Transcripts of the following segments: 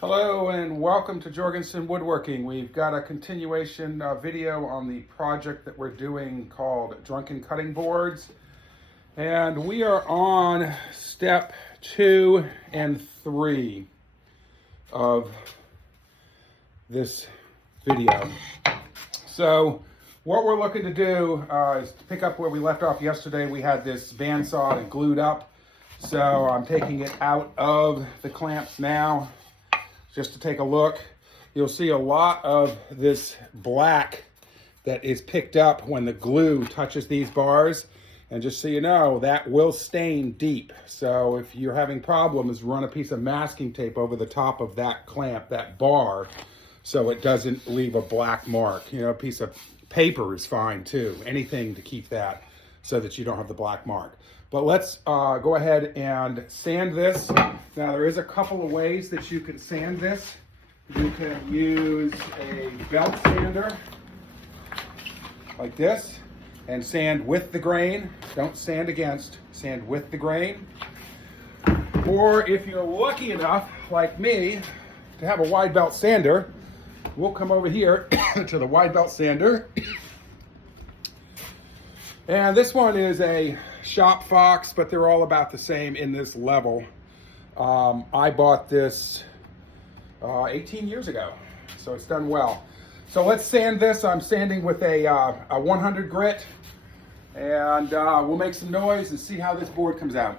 Hello and welcome to Jorgensen Woodworking. We've got a continuation video on the project that we're doing called Drunken Cutting Boards. And we are on step 2 and 3 of this video. So what we're looking to do is to pick up where we left off yesterday. We had this bandsawed and glued up. So I'm taking it out of the clamps now, just to take a look. You'll see a lot of this black that is picked up when the glue touches these bars. And just so you know, that will stain deep. So if you're having problems, run a piece of masking tape over the top of that clamp, that bar, so it doesn't leave a black mark. You know, a piece of paper is fine too. Anything to keep that so that you don't have the black mark. But let's go ahead and sand this. Now there is a couple of ways that you can sand this. You can use a belt sander like this and sand with the grain. Don't sand against, sand with the grain. Or if you're lucky enough, like me, to have a wide belt sander, we'll come over here to the wide belt sander. And this one is a Shop Fox, but they're all about the same in this level. I bought this 18 years ago, so it's done well. So let's sand this. I'm sanding with a 100 grit, and we'll make some noise and see how this board comes out.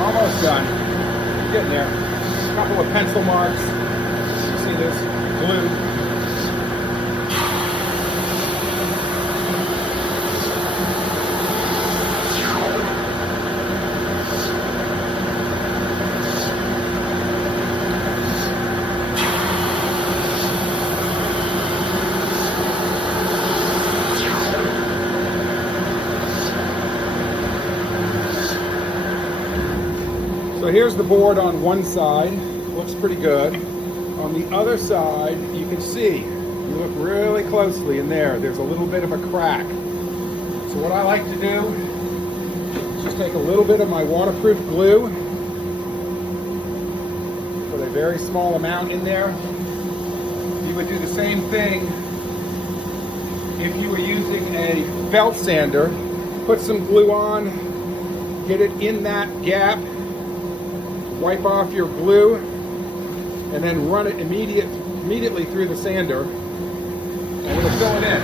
Almost done. Getting there. A couple of pencil marks. See this glue. So here's the board on one side, looks pretty good. On the other side, you can see, you look really closely in there, there's a little bit of a crack. So what I like to do is just take a little bit of my waterproof glue, put a very small amount in there. You would do the same thing if you were using a belt sander. Put some glue on, get it in that gap, wipe off your glue, and then run it immediately through the sander, and it'll fill it in.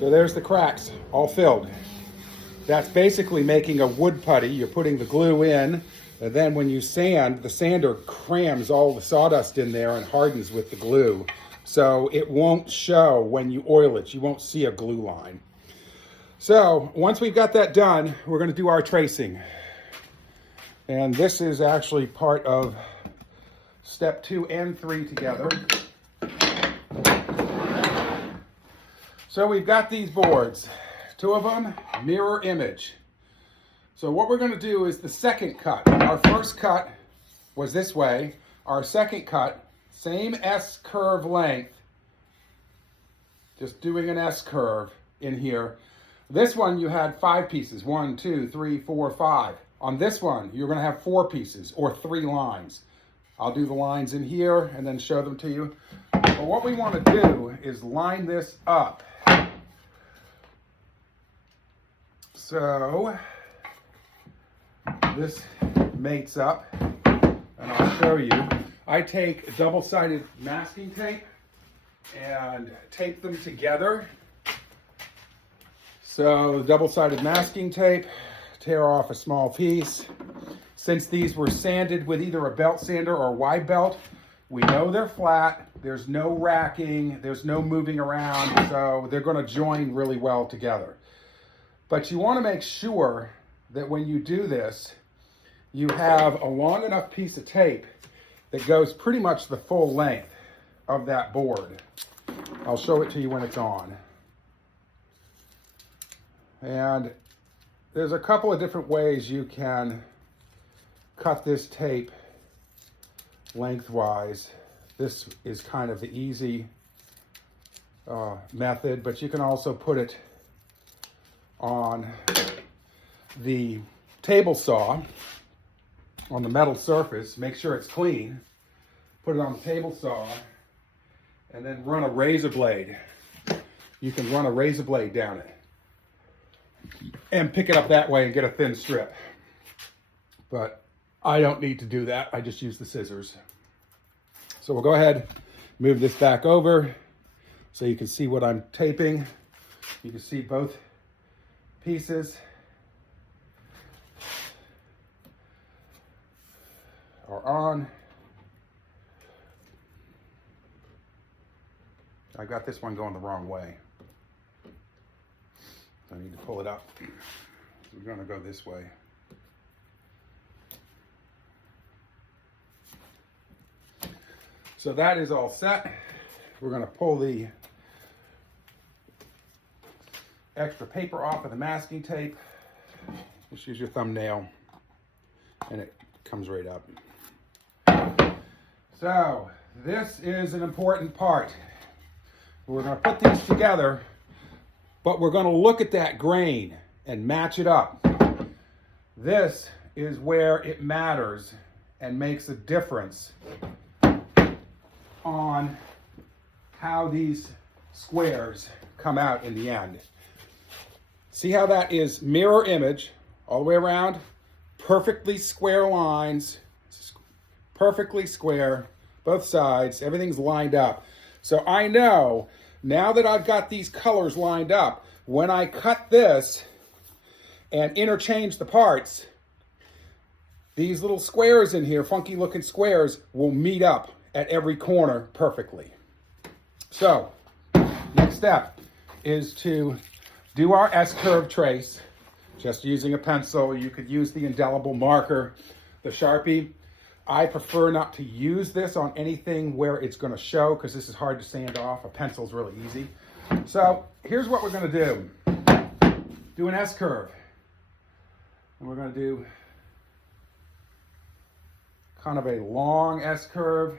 So there's the cracks, all filled. That's basically making a wood putty. You're putting the glue in, and then when you sand, the sander crams all the sawdust in there and hardens with the glue. So it won't show when you oil it. You won't see a glue line. So once we've got that done, we're going to do our tracing. And this is actually part of step 2 and 3 together. So we've got these boards, 2 of them, mirror image. So what we're going to do is the second cut. Our first cut was this way. Our second cut, same S-curve length, just doing an S-curve in here. This one you had 5 pieces, 1, 2, 3, 4, 5. On this one, you're going to have 4 pieces or 3 lines. I'll do the lines in here and then show them to you. But what we want to do is line this up. So this mates up, and I'll show you. I take double-sided masking tape and tape them together. So the double-sided masking tape, tear off a small piece. Since these were sanded with either a belt sander or a wide belt, we know they're flat, there's no racking, there's no moving around, so they're gonna join really well together. But you wanna make sure that when you do this, you have a long enough piece of tape that goes pretty much the full length of that board. I'll show it to you when it's on. And there's a couple of different ways you can cut this tape lengthwise. This is kind of the easy method, but you can also put it on the table saw on the metal surface. Make sure it's clean. Put it on the table saw and then run a razor blade. You can run a razor blade down it and pick it up that way and get a thin strip. But I don't need to do that. I just use the scissors. So we'll go ahead, move this back over so you can see what I'm taping. You can see both pieces are on. I got this one going the wrong way. I need to pull it up. We're gonna go this way. So that is all set. We're gonna pull the extra paper off of the masking tape. Just use your thumbnail and it comes right up. So this is an important part. We're gonna put these together, but we're gonna look at that grain and match it up. This is where it matters and makes a difference on how these squares come out in the end. See how that is mirror image all the way around? Perfectly square lines, perfectly square, both sides, everything's lined up. So I know now that I've got these colors lined up, when I cut this and interchange the parts, these little squares in here, funky looking squares, will meet up at every corner perfectly. So, next step is to do our S-curve trace, just using a pencil. You could use the indelible marker, the Sharpie. I prefer not to use this on anything where it's gonna show, because this is hard to sand off. A pencil's really easy. So, here's what we're gonna do. Do an S-curve. And we're gonna do kind of a long S-curve.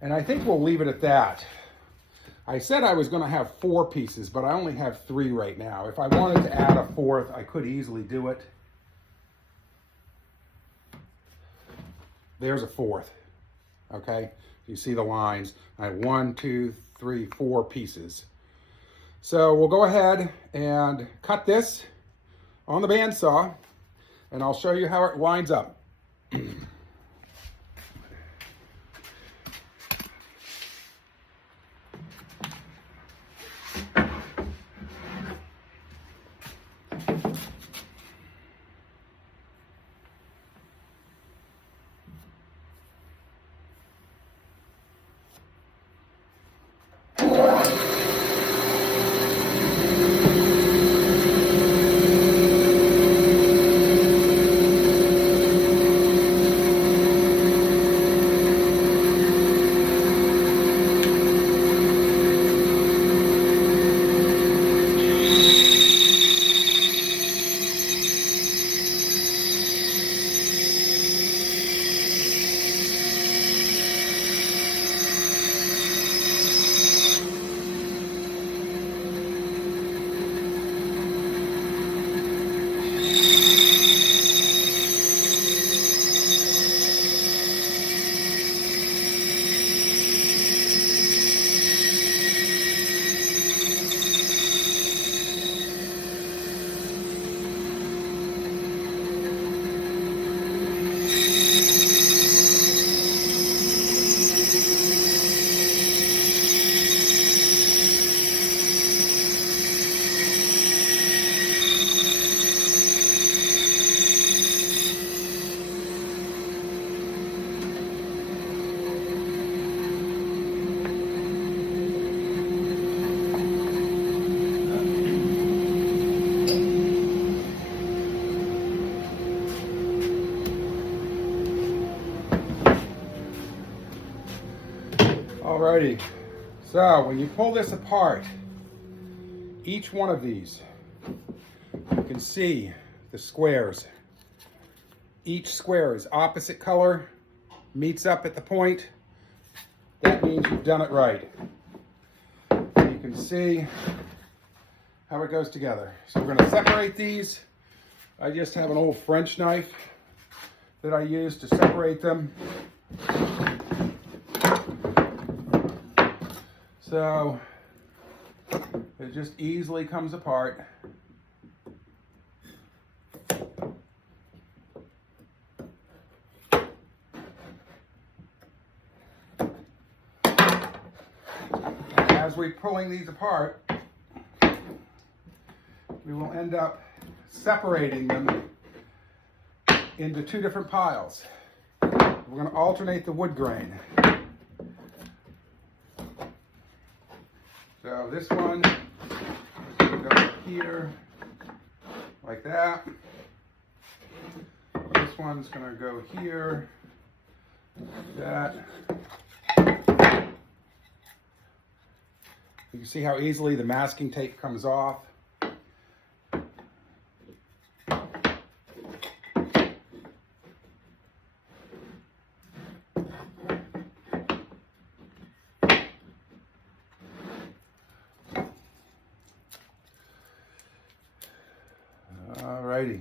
And I think we'll leave it at that. I said I was going to have 4 pieces, but I only have 3 right now. If I wanted to add a 4th, I could easily do it. There's a 4th, okay? You see the lines. I have 1, 2, 3, 4 pieces. So we'll go ahead and cut this on the bandsaw, and I'll show you how it lines up. Alrighty, so when you pull this apart, each one of these, you can see the squares. Each square is opposite color, meets up at the point. That means you've done it right. You can see how it goes together. So we're going to separate these. I just have an old French knife that I use to separate them. So it just easily comes apart. As we're pulling these apart, we will end up separating them into two different piles. We're going to alternate the wood grain. So this one is going to go here like that. This one's going to go here like that. You can see how easily the masking tape comes off. Alrighty,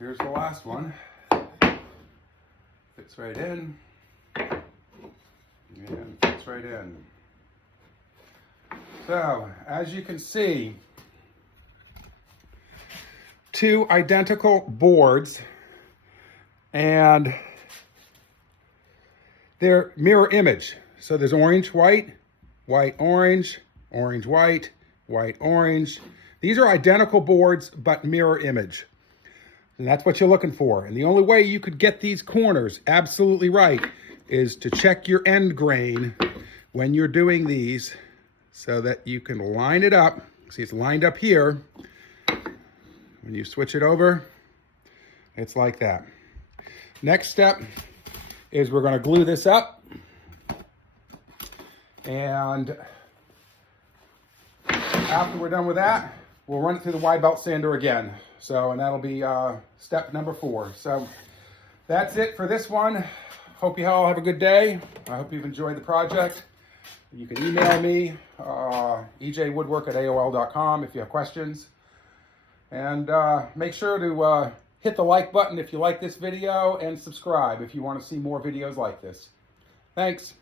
here's the last one. Fits right in, and fits right in. So, as you can see, two identical boards, and they're mirror image. So there's orange, white, white, orange, orange, white, white, orange. These are identical boards, but mirror image. And that's what you're looking for. And the only way you could get these corners absolutely right is to check your end grain when you're doing these, so that you can line it up. See, it's lined up here. When you switch it over, it's like that. Next step is we're going to glue this up. And after we're done with that, we'll run it through the wide belt sander again. So, and that'll be step number 4. So that's it for this one. Hope you all have a good day. I hope you've enjoyed the project. You can email me, ejwoodwork@aol.com if you have questions. And make sure to hit the like button if you like this video, and subscribe if you want to see more videos like this. Thanks.